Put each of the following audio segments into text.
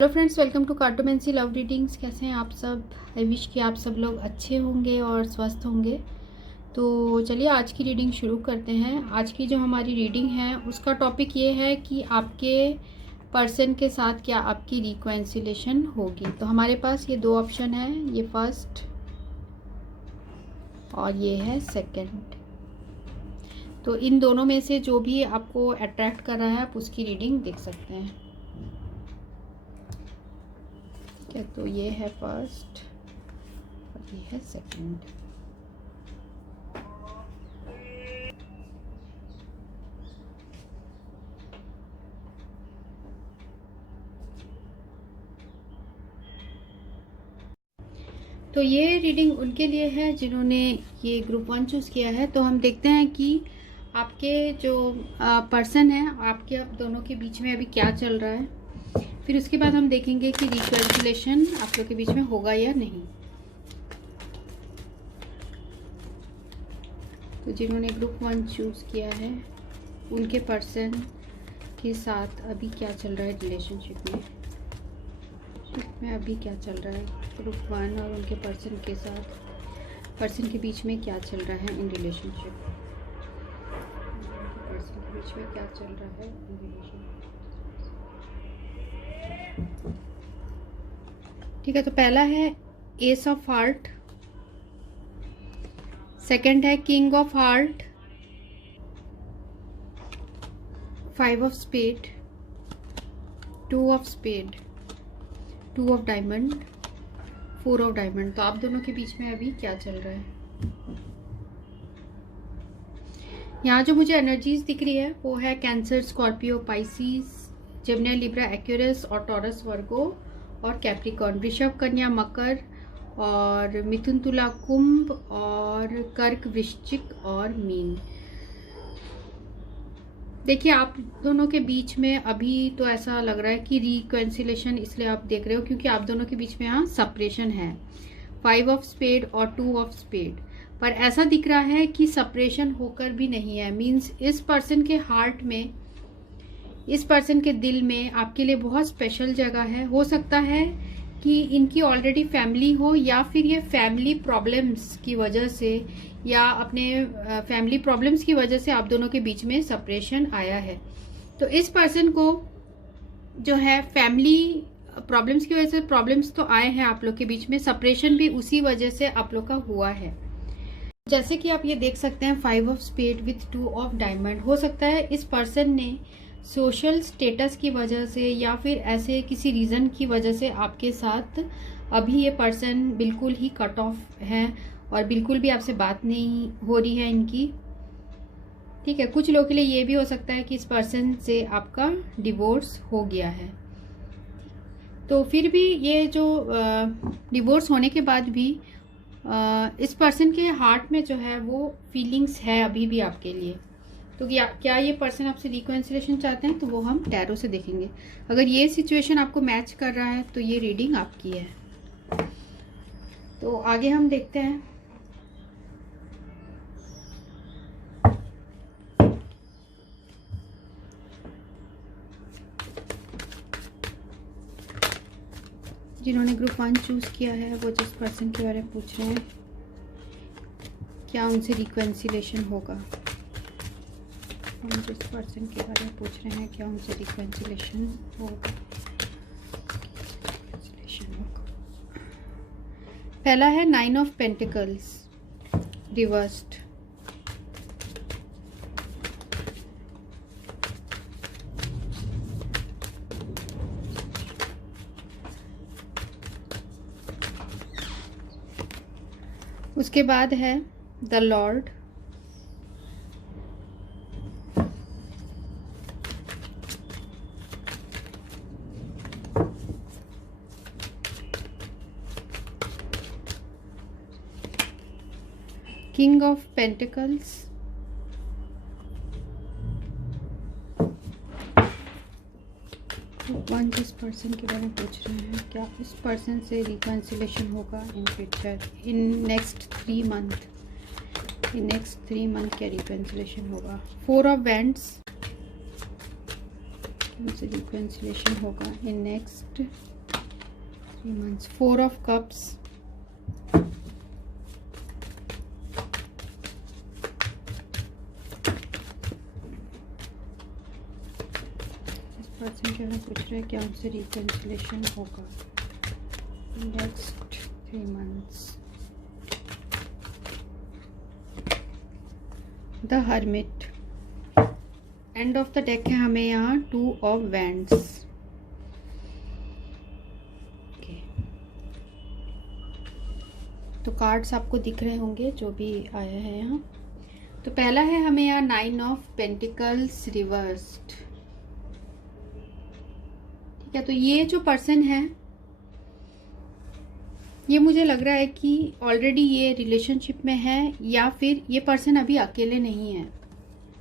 Hello friends, welcome to cartomancy love readings. कैसे हैं आप सब? आई विश कि आप सब लोग अच्छे होंगे और स्वस्थ होंगे। तो चलिए आज की रीडिंग शुरू करते हैं। आज की जो हमारी रीडिंग है उसका टॉपिक ये है कि आपके पर्सन के साथ क्या आपकी रिकॉन्सिलेशन होगी। तो हमारे पास ये दो ऑप्शन है, ये फर्स्ट और ये है सेकंड। तो इन दोनों में से जो भी आपको अट्रैक्ट कर रहा है आप उसकी रीडिंग देख सकते हैं। क्या तो ये है फर्स्ट और ये है सेकंड। तो ये रीडिंग उनके लिए है जिन्होंने ये ग्रुप 1 चूज़ किया है। तो हम देखते हैं कि आपके जो पर्सन है आपके आप दोनों के बीच में अभी क्या चल रहा है। फिर उसके बाद हम देखेंगे कि रिकन्सिलेशन आप लोग के बीच में होगा या नहीं। तो जिन्होंने ग्रुप 1 चूज़ किया है उनके पर्सन के साथ अभी क्या चल रहा है रिलेशनशिप में अभी क्या चल रहा है। ग्रुप 1 और उनके पर्सन के साथ पर्सन के बीच में क्या चल रहा है इन रिलेशनशिप। पर्सन के बीच में क्या चल रहा है इन रिलेशनशिप। ठीक है, तो पहला है एस ऑफ हार्ट, सेकंड है king of heart, 5 of spade, 2 of spade, 2 of diamond, 4 of diamond. तो आप दोनों के बीच में अभी क्या चल रहा है। यहाँ जो मुझे एनर्जीज दिख रही है वो है cancer, Scorpio, Pisces, Gemini, Libra, Aquarius और टॉरस, वर्गो और कैप्रिकॉर्न, वृषभ, कन्या, मकर और मिथुन, तुला, कुंभ और कर्क, वृश्चिक और मीन। देखिए आप दोनों के बीच में अभी तो ऐसा लग रहा है कि रिकन्सिलेशन इसलिए आप देख रहे हो क्योंकि आप दोनों के बीच में यहाँ सेपरेशन है, 5 ऑफ स्पेड और 2 ऑफ स्पेड। पर ऐसा दिख रहा है कि सेपरेशन होकर भी नहीं है। मीन्स इस पर्सन के हार्ट में, इस पर्सन के दिल में आपके लिए बहुत स्पेशल जगह है। हो सकता है कि इनकी ऑलरेडी फैमिली हो या फिर ये फैमिली प्रॉब्लम्स की वजह से या अपने फैमिली प्रॉब्लम्स की वजह से आप दोनों के बीच में सेपरेशन आया है। तो इस पर्सन को जो है फैमिली प्रॉब्लम्स की वजह से प्रॉब्लम्स तो आए हैं आप लोग के बीच में, सेपरेशन भी उसी वजह से आप लोग का हुआ है। जैसे कि आप ये देख सकते हैं 5 of spade with 2 of diamond. हो सकता है इस पर्सन ने सोशल स्टेटस की वजह से या फिर ऐसे किसी रीज़न की वजह से आपके साथ अभी ये पर्सन बिल्कुल ही कट ऑफ है और बिल्कुल भी आपसे बात नहीं हो रही है इनकी। ठीक है, कुछ लोगों के लिए ये भी हो सकता है कि इस पर्सन से आपका डिवोर्स हो गया है। तो फिर भी ये जो डिवोर्स होने के बाद भी इस पर्सन के हार्ट में जो है वो फीलिंग्स है अभी भी आपके लिए। तो क्या ये पर्सन आपसे रिकन्सिलेशन चाहते हैं, तो वो हम टैरो से देखेंगे। अगर ये सिचुएशन आपको मैच कर रहा है तो ये रीडिंग आपकी है। तो आगे हम देखते हैं। जिन्होंने ग्रुप 1 चूज किया है वो जिस पर्सन के बारे में पूछ रहे हैं क्या उनसे रिकन्सिलेशन होगा। हम जिस पर्सन के बारे में पूछ रहे हैं क्या उनसे रिकन्सिलेशन होगा। पहला है 9 ऑफ पेंटिकल्स रिवर्स्ड, उसके बाद है the Lord, king of pentacles, one जिस पर्सन के बारे में पूछ रहे हैं क्या इस पर्सन से रिकन्सिलेशन होगा in future, in next 3 month. In next 3 month क्या रिकन्सिलेशन होगा। 4 ऑफ वैंड्स, उनसे रिकन्सिलेशन होगा in next 3 months। 4 of cups, इस पर्सन जो है पूछ रहे हैं क्या उनसे रिकन्सिलेशन होगा next 3 months। The hermit, end of the deck है हमें यहाँ 2 of Wands। तो कार्ड्स आपको दिख रहे होंगे जो भी आया है यहाँ। तो पहला है हमें यहाँ 9 of Pentacles रिवर्स्ड। ठीक है, तो ये जो पर्सन है ये मुझे लग रहा है कि ऑलरेडी ये रिलेशनशिप में है, या फिर ये पर्सन अभी अकेले नहीं है,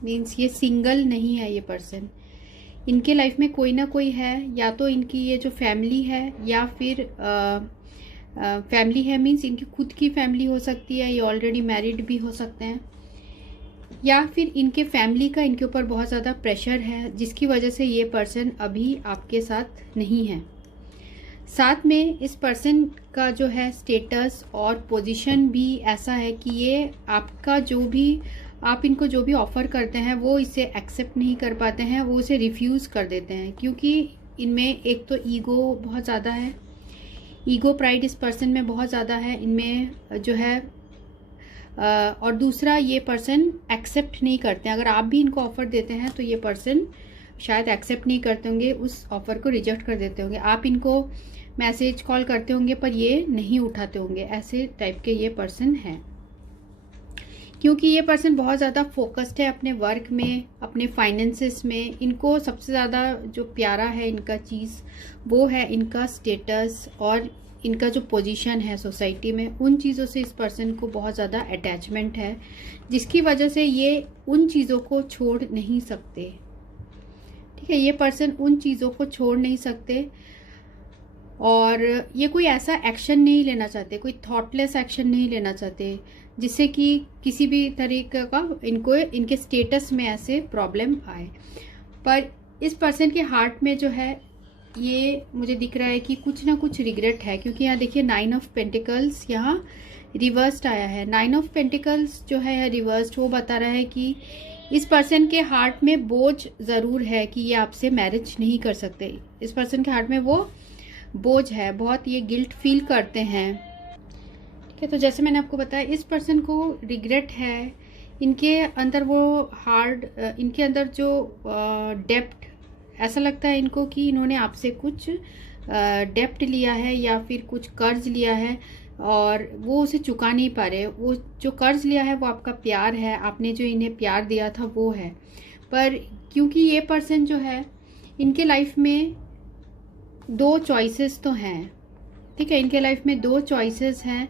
मीन्स ये सिंगल नहीं है। ये पर्सन, इनके लाइफ में कोई ना कोई है, या तो इनकी ये जो फैमिली है या फिर फैमिली है मीन्स इनकी खुद की फैमिली हो सकती है, ये ऑलरेडी मैरिड भी हो सकते हैं, या फिर इनके फैमिली का इनके ऊपर बहुत ज़्यादा प्रेशर है जिसकी वजह से ये पर्सन अभी आपके साथ नहीं है। साथ में इस पर्सन का जो है स्टेटस और पोजीशन भी ऐसा है कि ये आपका जो भी आप इनको जो भी ऑफ़र करते हैं वो इसे एक्सेप्ट नहीं कर पाते हैं, वो उसे रिफ्यूज़ कर देते हैं, क्योंकि इनमें एक तो ईगो बहुत ज़्यादा है, ईगो प्राइड इस पर्सन में बहुत ज़्यादा है इनमें जो है, और दूसरा ये पर्सन एक्सेप्ट नहीं करते हैं। अगर आप भी इनको ऑफ़र देते हैं तो ये पर्सन शायद एक्सेप्ट नहीं करते होंगे, उस ऑफ़र को रिजेक्ट कर देते होंगे। आप इनको मैसेज कॉल करते होंगे पर ये नहीं उठाते होंगे, ऐसे टाइप के ये पर्सन हैं। क्योंकि ये पर्सन बहुत ज़्यादा फोकस्ड है अपने वर्क में, अपने फाइनेंसेस में। इनको सबसे ज़्यादा जो प्यारा है इनका चीज़ वो है इनका स्टेटस और इनका जो पोजीशन है सोसाइटी में, उन चीज़ों से इस पर्सन को बहुत ज़्यादा अटैचमेंट है, जिसकी वजह से ये उन चीज़ों को छोड़ नहीं सकते। ठीक है, ये पर्सन उन चीज़ों को छोड़ नहीं सकते और ये कोई ऐसा एक्शन नहीं लेना चाहते, कोई थॉटलेस एक्शन नहीं लेना चाहते जिससे कि किसी भी तरीके का इनको इनके स्टेटस में ऐसे प्रॉब्लम आए। पर इस पर्सन के हार्ट में जो है ये मुझे दिख रहा है कि कुछ ना कुछ रिग्रेट है, क्योंकि यहाँ देखिए 9 of Pentacles यहाँ रिवर्स्ड आया है। 9 of Pentacles जो है रिवर्स्ड, वो बता रहा है कि इस पर्सन के हार्ट में बोझ ज़रूर है कि ये आपसे मैरिज नहीं कर सकते। इस पर्सन के हार्ट में वो बोझ है, बहुत ये गिल्ट फील करते हैं। ठीक है, तो जैसे मैंने आपको बताया इस पर्सन को रिग्रेट है, इनके अंदर वो इनके अंदर जो डेप्ट, ऐसा लगता है इनको कि इन्होंने आपसे कुछ डेप्ट लिया है या फिर कुछ कर्ज लिया है और वो उसे चुका नहीं पा रहे। वो जो कर्ज लिया है वो आपका प्यार है, आपने जो इन्हें प्यार दिया था वो है। पर क्योंकि ये पर्सन जो है इनके लाइफ में 2 चॉइसेस तो हैं। ठीक है, इनके लाइफ में 2 चॉइसेस हैं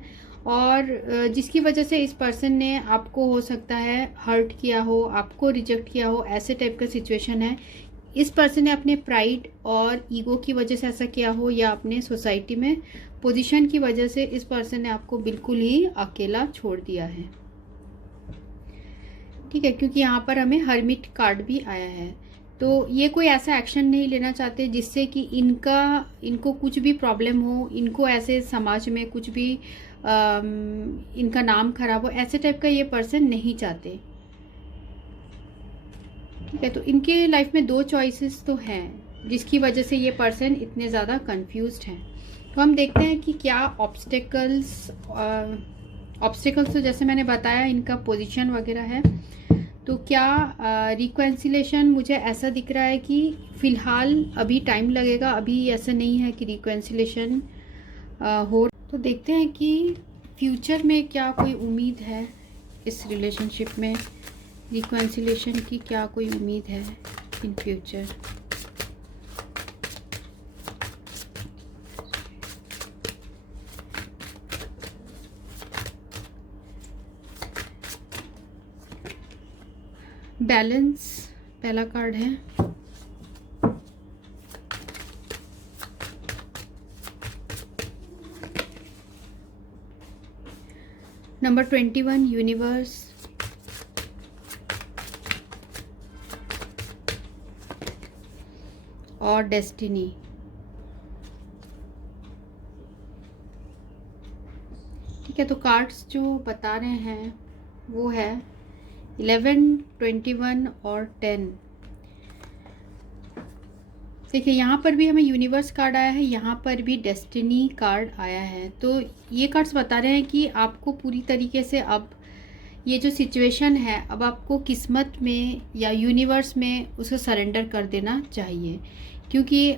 और जिसकी वजह से इस पर्सन ने आपको हो सकता है हर्ट किया हो, आपको रिजेक्ट किया हो, ऐसे टाइप का सिचुएशन है। इस पर्सन ने अपने प्राइड और ईगो की वजह से ऐसा किया हो, या अपने सोसाइटी में पोजीशन की वजह से इस पर्सन ने आपको बिल्कुल ही अकेला छोड़ दिया है। ठीक है, क्योंकि यहाँ पर हमें हर्मिट कार्ड भी आया है। तो ये कोई ऐसा एक्शन नहीं लेना चाहते जिससे कि इनको कुछ भी प्रॉब्लम हो, इनको ऐसे समाज में कुछ भी इनका नाम खराब हो, ऐसे टाइप का ये पर्सन नहीं चाहते। ठीक है, तो इनके लाइफ में 2 चॉइसेस तो हैं जिसकी वजह से ये पर्सन इतने ज़्यादा कंफ्यूज्ड हैं। तो हम देखते हैं कि क्या ऑब्स्टेकल्स तो जैसे मैंने बताया इनका पोजीशन वगैरह है। तो क्या रिकन्सिलेशन, मुझे ऐसा दिख रहा है कि फ़िलहाल अभी टाइम लगेगा, अभी ऐसा नहीं है कि रिकन्सिलेशन हो। तो देखते हैं कि फ्यूचर में क्या कोई उम्मीद है, इस रिलेशनशिप में रिकन्सिलेशन की क्या कोई उम्मीद है इन फ्यूचर। बैलेंस पहला कार्ड है, नंबर 21 यूनिवर्स, और डेस्टिनी। ठीक है, तो कार्ड्स जो बता रहे हैं वो है 11, 21 और 10। देखिए यहाँ पर भी हमें यूनिवर्स कार्ड आया है, यहाँ पर भी डेस्टिनी कार्ड आया है। तो ये कार्ड्स बता रहे हैं कि आपको पूरी तरीके से अब ये जो सिचुएशन है, अब आपको किस्मत में या यूनिवर्स में उसे सरेंडर कर देना चाहिए, क्योंकि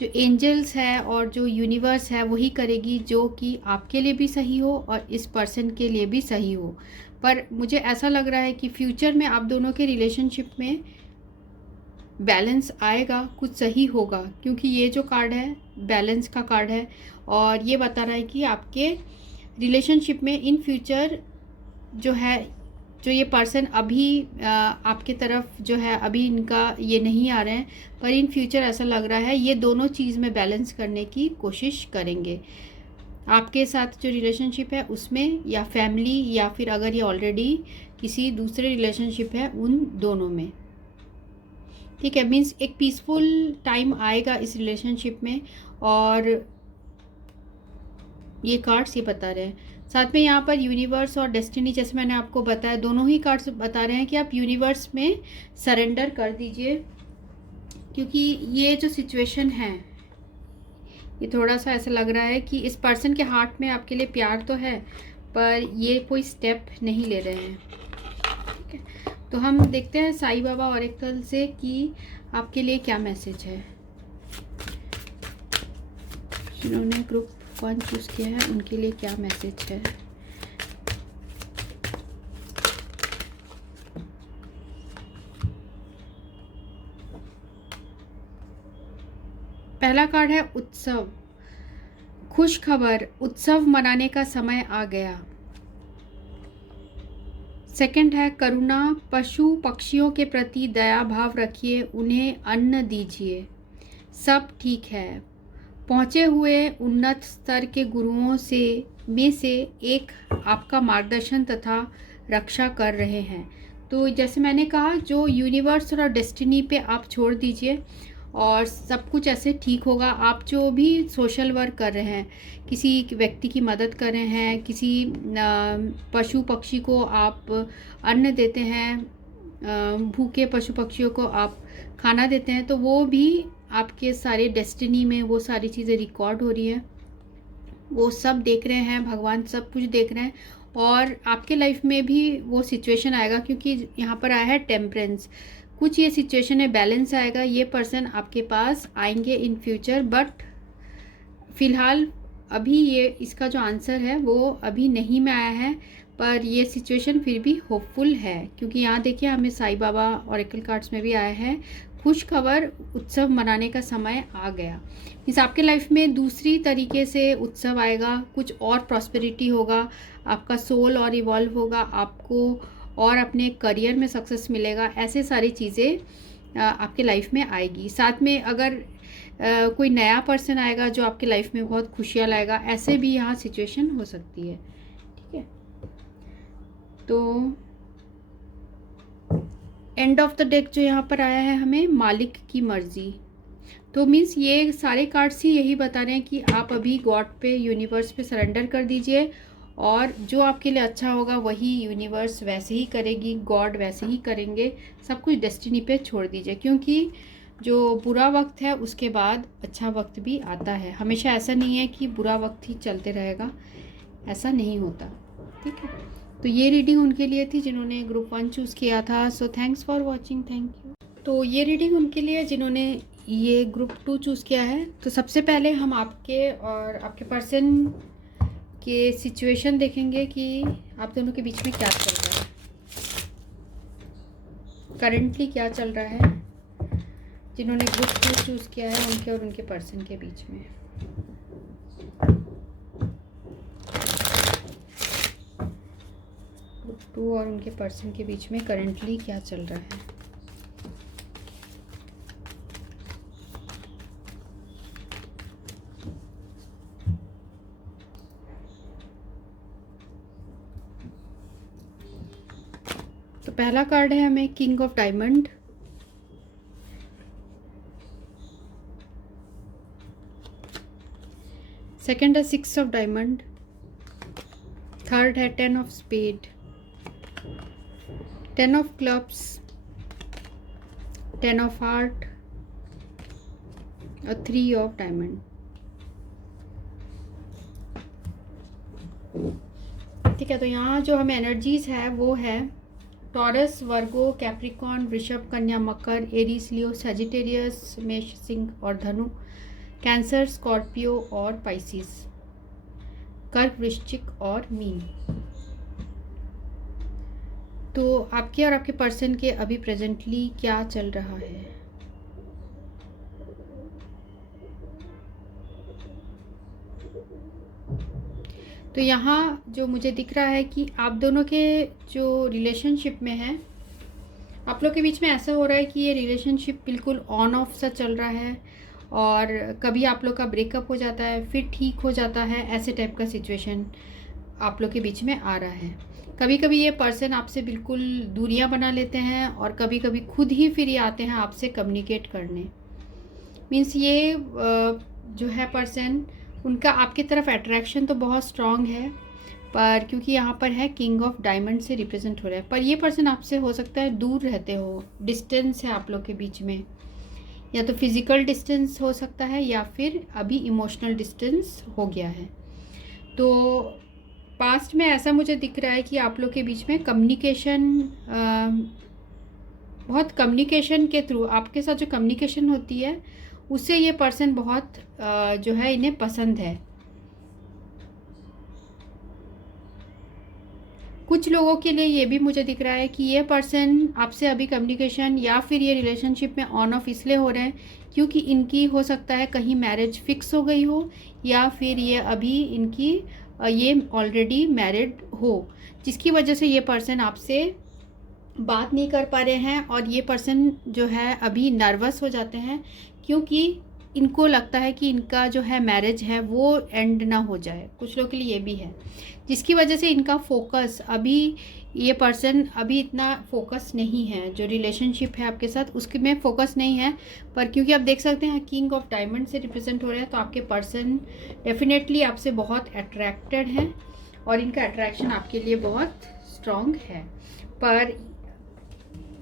जो एंजल्स है और जो यूनिवर्स है वही करेगी जो कि आपके लिए भी सही हो और इस पर्सन के लिए भी सही हो। पर मुझे ऐसा लग रहा है कि फ्यूचर में आप दोनों के रिलेशनशिप में बैलेंस आएगा, कुछ सही होगा, क्योंकि ये जो कार्ड है बैलेंस का कार्ड है और ये बता रहा है कि आपके रिलेशनशिप में इन फ्यूचर जो है, जो ये पर्सन अभी आपके तरफ जो है अभी इनका ये नहीं आ रहे हैं, पर इन फ्यूचर ऐसा लग रहा है ये दोनों चीज़ में बैलेंस करने की कोशिश करेंगे। आपके साथ जो रिलेशनशिप है उसमें, या फैमिली, या फिर अगर ये ऑलरेडी किसी दूसरे रिलेशनशिप है, उन दोनों में। ठीक है, मीन्स एक पीसफुल टाइम आएगा इस रिलेशनशिप में, और ये कार्ड्स ये बता रहे हैं। साथ में यहाँ पर यूनिवर्स और डेस्टिनी, जैसे मैंने आपको बताया, दोनों ही कार्ड्स बता रहे हैं कि आप यूनिवर्स में सरेंडर कर दीजिए, क्योंकि ये जो सिचुएशन है ये थोड़ा सा ऐसा लग रहा है कि इस पर्सन के हार्ट में आपके लिए प्यार तो है, पर ये कोई स्टेप नहीं ले रहे हैं। ठीक है, तो हम देखते हैं साईं बाबा ऑरेकल से कि आपके लिए क्या मैसेज है। जिन्होंने ग्रुप 1 चूज़ किया है उनके लिए क्या मैसेज है। पहला कार्ड है उत्सव, खुश खबर, उत्सव मनाने का समय आ गया। सेकंड है करुणा, पशु पक्षियों के प्रति दया भाव रखिए, उन्हें अन्न दीजिए, सब ठीक है। पहुँचे हुए उन्नत स्तर के गुरुओं में से एक आपका मार्गदर्शन तथा रक्षा कर रहे हैं। तो जैसे मैंने कहा, जो यूनिवर्स और डेस्टिनी पे आप छोड़ दीजिए और सब कुछ ऐसे ठीक होगा। आप जो भी सोशल वर्क कर रहे हैं, किसी व्यक्ति की मदद कर रहे हैं, किसी पशु पक्षी को आप अन्न देते हैं, भूखे पशु पक्षियों को आप खाना देते हैं, तो वो भी आपके सारे डेस्टिनी में वो सारी चीज़ें रिकॉर्ड हो रही हैं। वो सब देख रहे हैं, भगवान सब कुछ देख रहे हैं, और आपके लाइफ में भी वो सिचुएशन आएगा, क्योंकि यहाँ पर आया है टेम्परेंस। कुछ ये सिचुएशन है, बैलेंस आएगा, ये पर्सन आपके पास आएंगे इन फ्यूचर, बट फिलहाल अभी ये इसका जो आंसर है वो अभी नहीं में आया है, पर ये सिचुएशन फिर भी होपफुल है, क्योंकि यहाँ देखिए हमें साईं बाबा ऑरेकल कार्ड्स में भी आया है खुश खबर, उत्सव मनाने का समय आ गया। इस आपके लाइफ में दूसरी तरीके से उत्सव आएगा, कुछ और प्रॉस्पेरिटी होगा, आपका सोल और इवॉल्व होगा, आपको और अपने करियर में सक्सेस मिलेगा, ऐसे सारी चीज़ें आपके लाइफ में आएगी। साथ में अगर कोई नया पर्सन आएगा जो आपके लाइफ में बहुत खुशियाँ लाएगा, ऐसे भी यहाँ सिचुएशन हो सकती है। ठीक है, तो एंड ऑफ द डेक जो यहाँ पर आया है हमें मालिक की मर्जी। तो मीन्स ये सारे कार्ड्स ही यही बता रहे हैं कि आप अभी गॉड पे, यूनिवर्स पे सरेंडर कर दीजिए, और जो आपके लिए अच्छा होगा वही यूनिवर्स वैसे ही करेगी, गॉड वैसे ही करेंगे। सब कुछ डेस्टिनी पे छोड़ दीजिए, क्योंकि जो बुरा वक्त है उसके बाद अच्छा वक्त भी आता है। हमेशा ऐसा नहीं है कि बुरा वक्त ही चलते रहेगा, ऐसा नहीं होता। ठीक है, तो ये रीडिंग उनके लिए थी जिन्होंने ग्रुप 1 चूज़ किया था। So thanks for watching, thank you. तो ये रीडिंग उनके लिए जिन्होंने ये ग्रुप 2 चूज़ किया है। तो सबसे पहले हम आपके और आपके पर्सन के सिचुएशन देखेंगे कि आप दोनों के बीच में क्या चल रहा है, करंटली क्या चल रहा है, जिन्होंने ग्रुप 2 चूज़ किया है उनके और उनके पर्सन के बीच में। ग्रुप 2 और उनके पर्सन के बीच में करंटली क्या चल रहा है। तो पहला कार्ड है हमें किंग ऑफ डायमंड, सेकंड है 6 ऑफ डायमंड, थर्ड है 10 of spade, 10 of clubs, 10 of heart और 3 ऑफ डायमंड। ठीक है, तो यहाँ जो हमें एनर्जीज है वो है टॉरस, वर्गो, कैप्रिकॉन, वृषभ, कन्या, मकर, एरीज, लियो, सजिटेरियस, मेष, सिंह और धनु, कैंसर, स्कॉर्पियो और पाइसिस, कर्क, वृश्चिक और मीन। तो आपके और आपके पर्सन के अभी प्रेजेंटली क्या चल रहा है? तो यहाँ जो मुझे दिख रहा है कि आप दोनों के जो रिलेशनशिप में है, आप लोग के बीच में ऐसा हो रहा है कि ये रिलेशनशिप बिल्कुल ऑन ऑफ सा चल रहा है और कभी आप लोग का ब्रेकअप हो जाता है फिर ठीक हो जाता है, ऐसे टाइप का सिचुएशन आप लोग के बीच में आ रहा है। कभी कभी ये पर्सन आपसे बिल्कुल दूरियां बना लेते हैं और कभी कभी खुद ही फिर ये आते हैं आपसे कम्युनिकेट करने। मीन्स ये जो है पर्सन, उनका आपकी तरफ अट्रैक्शन तो बहुत स्ट्रॉन्ग है, पर क्योंकि यहाँ पर है किंग ऑफ डायमंड से रिप्रेजेंट हो रहा है, पर ये पर्सन आपसे हो सकता है दूर रहते हो, डिस्टेंस है आप लोग के बीच में, या तो फिजिकल डिस्टेंस हो सकता है या फिर अभी इमोशनल डिस्टेंस हो गया है। तो पास्ट में ऐसा मुझे दिख रहा है कि आप लोग के बीच में कम्युनिकेशन, बहुत कम्युनिकेशन के थ्रू आपके साथ जो कम्युनिकेशन होती है उससे ये पर्सन बहुत जो है इन्हें पसंद है। कुछ लोगों के लिए ये भी मुझे दिख रहा है कि ये पर्सन आपसे अभी कम्युनिकेशन या फिर ये रिलेशनशिप में ऑन ऑफ इसलिए हो रहे हैं क्योंकि इनकी हो सकता है कहीं मैरिज फिक्स हो गई हो, या फिर ये अभी इनकी ये ऑलरेडी मैरिड हो, जिसकी वजह से ये पर्सन आपसे बात नहीं कर पा रहे हैं और ये पर्सन जो है अभी नर्वस हो जाते हैं क्योंकि इनको लगता है कि इनका जो है मैरिज है वो एंड ना हो जाए। कुछ लोगों के लिए ये भी है, जिसकी वजह से इनका फोकस अभी, ये पर्सन अभी इतना फोकस नहीं है, जो रिलेशनशिप है आपके साथ उसके में फोकस नहीं है। पर क्योंकि आप देख सकते हैं किंग ऑफ डायमंड से रिप्रेजेंट हो रहा है, तो आपके पर्सन डेफिनेटली आपसे बहुत अट्रैक्टेड हैं और इनका अट्रैक्शन आपके लिए बहुत स्ट्रॉन्ग है। पर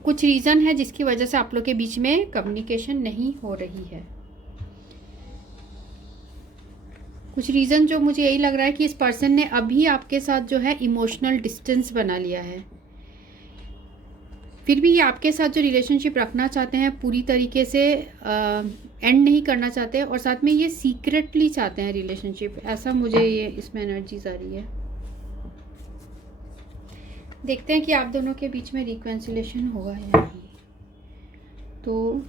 कुछ रीज़न है जिसकी वजह से आप लोग के बीच में कम्युनिकेशन नहीं हो रही है। कुछ रीज़न जो मुझे यही लग रहा है कि इस पर्सन ने अभी आपके साथ जो है इमोशनल डिस्टेंस बना लिया है, फिर भी ये आपके साथ जो रिलेशनशिप रखना चाहते हैं पूरी तरीके से एंड नहीं करना चाहते और साथ में ये सीक्रेटली चाहते हैं रिलेशनशिप, ऐसा मुझे ये इसमें एनर्जीज आ रही है। देखते हैं कि आप दोनों के बीच में रिकन्सिलेशन होगा या नहीं। तो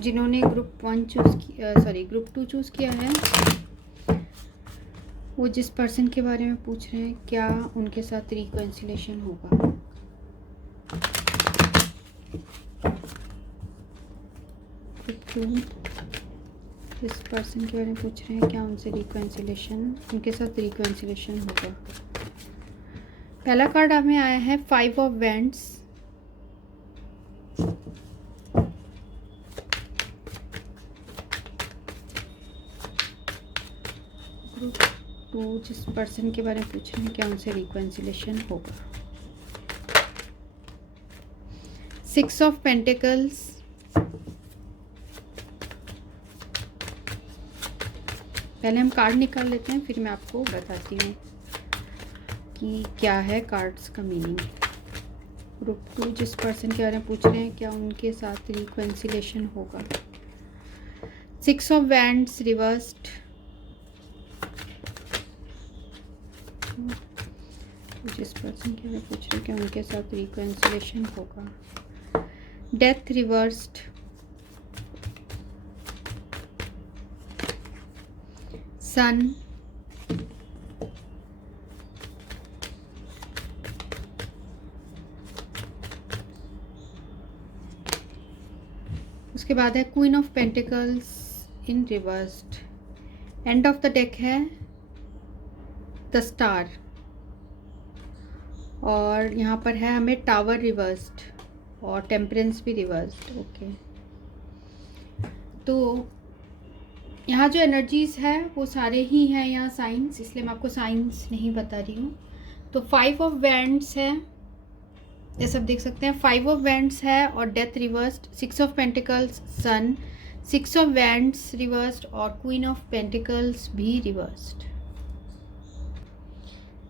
जिन्होंने ग्रुप 1 चूज़ किया, सॉरी ग्रुप 2 चूज़ किया है, वो जिस पर्सन के बारे में पूछ रहे हैं क्या उनके साथ रिकन्सिलेशन होगा। ग्रुप 2 जिस पर्सन के बारे में पूछ रहे हैं क्या उनसे रिकन्सिलेशन, उनके साथ रिकन्सिलेशन होगा। पहला कार्ड हमें आया है 5 ऑफ वैंड्स, ग्रुप 2 जिस पर्सन के बारे में पूछ रहे हैं क्या उनसे रिकन्सिलेशन होगा। 6 ऑफ पेंटिकल्स, पहले हम कार्ड निकाल लेते हैं फिर मैं आपको बताती हूँ कि क्या है कार्ड्स का मीनिंग। ग्रुप 2 जिस पर्सन के बारे में पूछ रहे हैं क्या उनके साथ रिकन्सिलेशन होगा। 6 ऑफ वैंड्स रिवर्स्ड, जिस पर्सन के बारे में पूछ रहे हैं क्या उनके साथ रिकन्सिलेशन होगा। डेथ रिवर्स्ड, सन, उसके बाद है queen of pentacles in reversed. End of the deck है द स्टार और यहाँ पर है हमें टावर रिवर्स्ड और टेम्परेंस भी रिवर्स्ड। ओके, तो यहाँ जो एनर्जीज़ है वो सारे ही हैं यहाँ साइंस, इसलिए मैं आपको साइंस नहीं बता रही हूँ। तो 5 ऑफ वैंड्स है, ये सब देख सकते हैं। 5 ऑफ वैंड्स है और death reversed, 6 of pentacles sun, 6 of wands reversed और क्वीन ऑफ पेंटिकल्स भी रिवर्स्ड।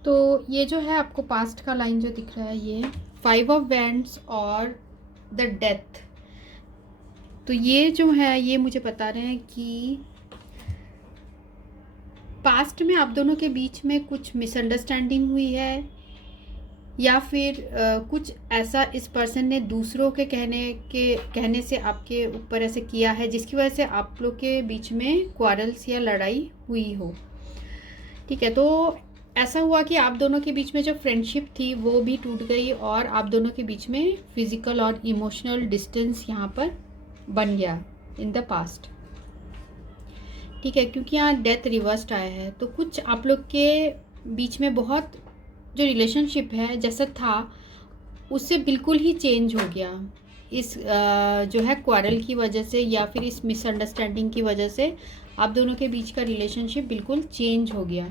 तो ये जो है आपको पास्ट का लाइन जो दिख रहा है, ये 5 ऑफ वैंड्स और द डेथ, तो ये जो है ये मुझे बता रहे हैं कि पास्ट में आप दोनों के बीच में कुछ मिसअंडरस्टैंडिंग हुई है, या फिर कुछ ऐसा इस पर्सन ने दूसरों के कहने से आपके ऊपर ऐसे किया है जिसकी वजह से आप लोग के बीच में क्वारल्स या लड़ाई हुई हो। ठीक है, तो ऐसा हुआ कि आप दोनों के बीच में जो फ्रेंडशिप थी वो भी टूट गई और आप दोनों के बीच में फिजिकल और इमोशनल डिस्टेंस यहाँ पर बन गया इन द पास्ट। ठीक है, क्योंकि यहाँ डेथ रिवर्स्ड आया है, तो कुछ आप लोग के बीच में बहुत जो रिलेशनशिप है जैसा था उससे बिल्कुल ही चेंज हो गया इस जो है क्वारल की वजह से, या फिर इस मिसअंडरस्टैंडिंग की वजह से आप दोनों के बीच का रिलेशनशिप बिल्कुल चेंज हो गया।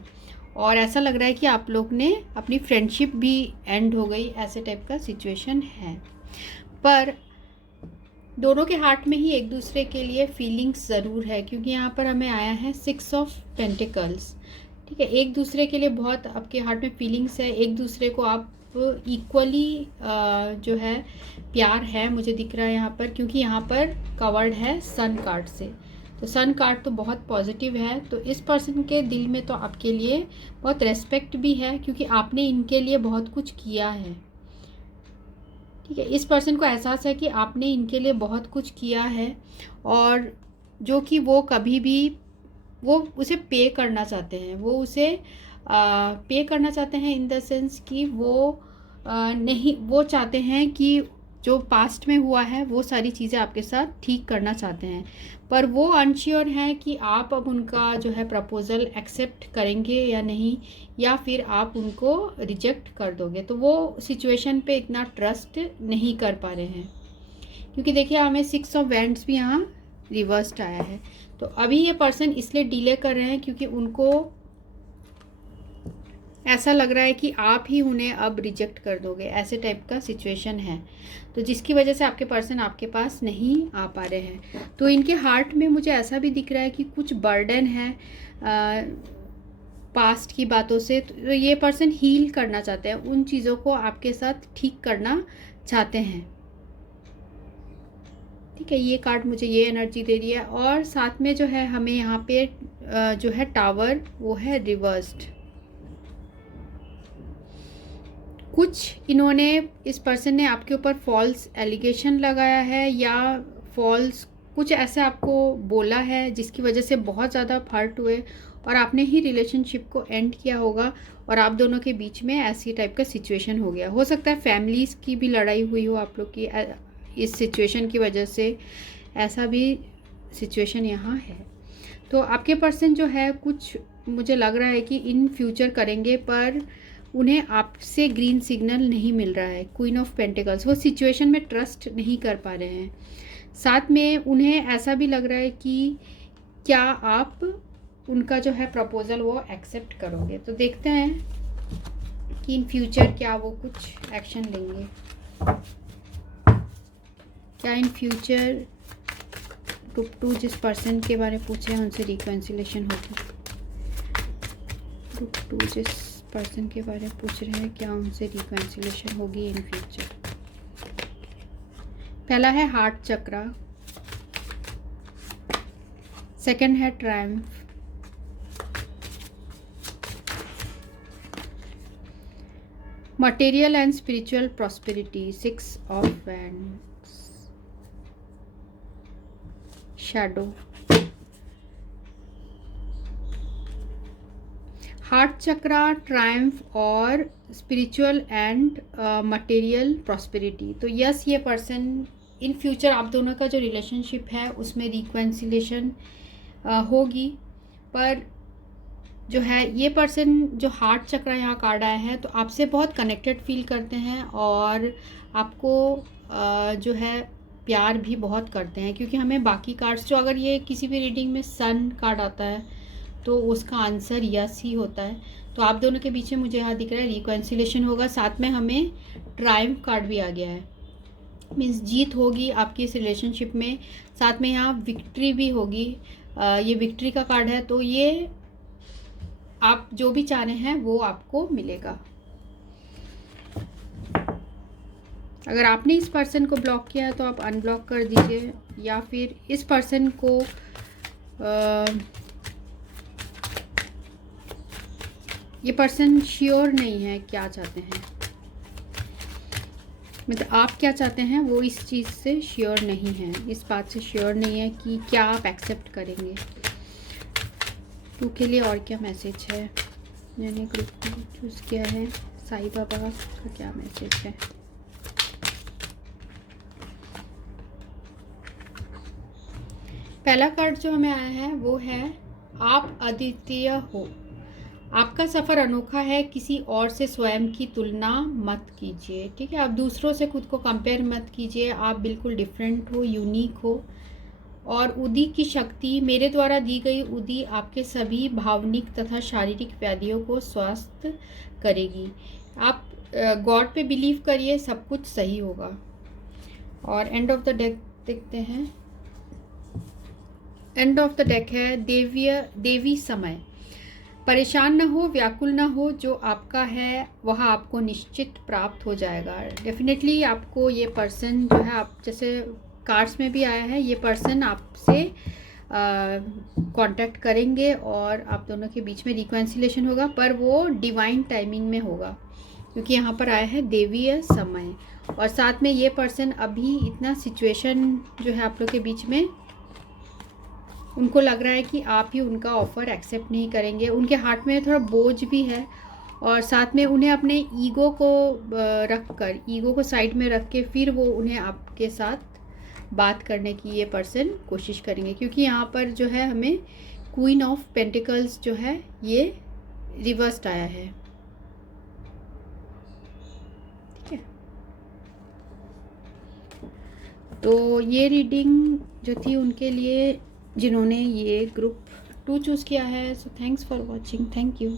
और ऐसा लग रहा है कि आप लोग ने अपनी फ्रेंडशिप भी एंड हो गई, ऐसे टाइप का सिचुएशन है। पर दोनों के हार्ट में ही एक दूसरे के लिए फीलिंग्स ज़रूर है, क्योंकि यहाँ पर हमें आया है 6 ऑफ पेंटिकल्स। ठीक है, एक दूसरे के लिए बहुत आपके हार्ट में फीलिंग्स है, एक दूसरे को आप इक्वली जो है प्यार है मुझे दिख रहा है यहाँ पर, क्योंकि यहाँ पर कवर्ड है सन कार्ड से। तो सन कार्ड तो बहुत पॉजिटिव है, तो इस पर्सन के दिल में तो आपके लिए बहुत रेस्पेक्ट भी है, क्योंकि आपने इनके लिए बहुत कुछ किया है। ठीक है, इस पर्सन को एहसास है कि आपने इनके लिए बहुत कुछ किया है, और जो कि वो कभी भी वो उसे पे करना चाहते हैं, वो उसे पे करना चाहते हैं इन द सेंस कि वो नहीं, वो चाहते हैं कि जो पास्ट में हुआ है वो सारी चीज़ें आपके साथ ठीक करना चाहते हैं, पर वो अनश्योर हैं कि आप अब उनका जो है प्रपोज़ल एक्सेप्ट करेंगे या नहीं, या फिर आप उनको रिजेक्ट कर दोगे। तो वो सिचुएशन पे इतना ट्रस्ट नहीं कर पा रहे हैं, क्योंकि देखिए हमें 6 ऑफ वैंड्स भी यहाँ रिवर्स्ड आया है। तो अभी ये पर्सन इसलिए डिले कर रहे हैं क्योंकि उनको ऐसा लग रहा है कि आप ही उन्हें अब रिजेक्ट कर दोगे, ऐसे टाइप का सिचुएशन है, तो जिसकी वजह से आपके पर्सन आपके पास नहीं आ पा रहे हैं। तो इनके हार्ट में मुझे ऐसा भी दिख रहा है कि कुछ बर्डन है पास्ट की बातों से, तो ये पर्सन हील करना चाहते हैं, उन चीज़ों को आपके साथ ठीक करना चाहते हैं। ठीक है, ये कार्ड मुझे ये एनर्जी दे रही है, और साथ में जो है हमें यहाँ पे जो है टावर वो है रिवर्स्ड। कुछ इन्होंने इस पर्सन ने आपके ऊपर फॉल्स एलिगेशन लगाया है, या फॉल्स कुछ ऐसे आपको बोला है जिसकी वजह से बहुत ज़्यादा हर्ट हुए और आपने ही रिलेशनशिप को एंड किया होगा, और आप दोनों के बीच में ऐसी टाइप का सिचुएशन हो गया। हो सकता है फैमिलीज़ की भी लड़ाई हुई हो आप लोग की इस सिचुएशन की वजह से, ऐसा भी सिचुएशन यहाँ है। तो आपके पर्सन जो है कुछ मुझे लग रहा है कि इन फ्यूचर करेंगे, पर उन्हें आपसे ग्रीन सिग्नल नहीं मिल रहा है। क्वीन ऑफ पेंटिकल्स, वो सिचुएशन में ट्रस्ट नहीं कर पा रहे हैं। साथ में उन्हें ऐसा भी लग रहा है कि क्या आप उनका जो है प्रपोज़ल वो एक्सेप्ट करोगे। तो देखते हैं कि इन फ्यूचर क्या वो कुछ एक्शन लेंगे, क्या इन फ्यूचर ग्रुप 2 जिस पर्सन के बारे में पूछे हैं उनसे रिकन्सिलेशन होगी। ग्रुप 2 जिस पर्सन के बारे में पूछ रहे हैं क्या उनसे रिकन्सिलेशन होगी इन फ्यूचर। पहला है हार्ट चक्रा, सेकंड है Triumph, material and spiritual prosperity, 6 of wands, shadow. Heart chakra, Triumph और स्पिरिचुअल एंड मटेरियल प्रॉस्पेरिटी। तो यस, ये पर्सन इन फ्यूचर आप दोनों का जो रिलेशनशिप है उसमें रिकन्सिलेशन होगी, पर जो है ये पर्सन जो हार्ट चक्रा यहाँ कार्ड आया है तो आपसे बहुत कनेक्टेड फील करते हैं, और आपको जो है प्यार भी बहुत करते हैं, क्योंकि हमें बाकी कार्ड्स जो, अगर ये किसी भी रीडिंग में सन कार्ड आता है तो उसका आंसर यस ही होता है। तो आप दोनों के बीच में मुझे यहाँ दिख रहा है रिकॉन्सिलेशन होगा। साथ में हमें ट्रायम्फ कार्ड भी आ गया है, मीन्स जीत होगी आपकी इस रिलेशनशिप में। साथ में यहाँ विक्ट्री भी होगी, ये विक्ट्री का कार्ड है। तो ये आप जो भी चाह रहे हैं वो आपको मिलेगा। अगर आपने इस पर्सन को ब्लॉक किया है तो आप अनब्लॉक कर दीजिए, या फिर इस पर्सन को ये पर्सन श्योर नहीं है क्या चाहते हैं, मतलब आप क्या चाहते हैं वो इस चीज़ से श्योर नहीं है, इस बात से श्योर नहीं है कि क्या आप एक्सेप्ट करेंगे। टू के लिए और क्या मैसेज है, मैंने ग्रुप को चूज़ किया है, साईं बाबा का क्या मैसेज है। पहला कार्ड जो हमें आया है वो है आप अद्वितीय हो, आपका सफ़र अनोखा है, किसी और से स्वयं की तुलना मत कीजिए। ठीक है, आप दूसरों से खुद को कंपेयर मत कीजिए, आप बिल्कुल डिफरेंट हो, यूनिक हो। और उदी की शक्ति, मेरे द्वारा दी गई उदी आपके सभी भावनिक तथा शारीरिक व्याधियों को स्वस्थ करेगी। आप गॉड पे बिलीव करिए, सब कुछ सही होगा। और एंड ऑफ द डेक देखते हैं। एंड ऑफ द डेक है देवी समय, परेशान न हो, व्याकुल न हो, जो आपका है वह आपको निश्चित प्राप्त हो जाएगा। डेफिनेटली आपको ये पर्सन जो है, आप जैसे कार्ड्स में भी आया है, ये पर्सन आपसे कांटेक्ट करेंगे और आप दोनों के बीच में रिकॉन्सिलेशन होगा, पर वो डिवाइन टाइमिंग में होगा, क्योंकि यहाँ पर आया है देवीय समय। और साथ में ये पर्सन अभी इतना सिचुएशन जो है आप लोग के बीच में, उनको लग रहा है कि आप ही उनका ऑफ़र एक्सेप्ट नहीं करेंगे, उनके हार्ट में थोड़ा बोझ भी है। और साथ में उन्हें अपने ईगो को रखकर, ईगो को साइड में रख के फिर वो उन्हें आपके साथ बात करने की ये पर्सन कोशिश करेंगे, क्योंकि यहाँ पर जो है हमें क्वीन ऑफ पेंटिकल्स जो है ये रिवर्स्ड आया है। ठीक है, तो ये रीडिंग जो थी उनके लिए जिन्होंने ये ग्रुप 2 चूज़ किया है। So thanks for watching, thank you.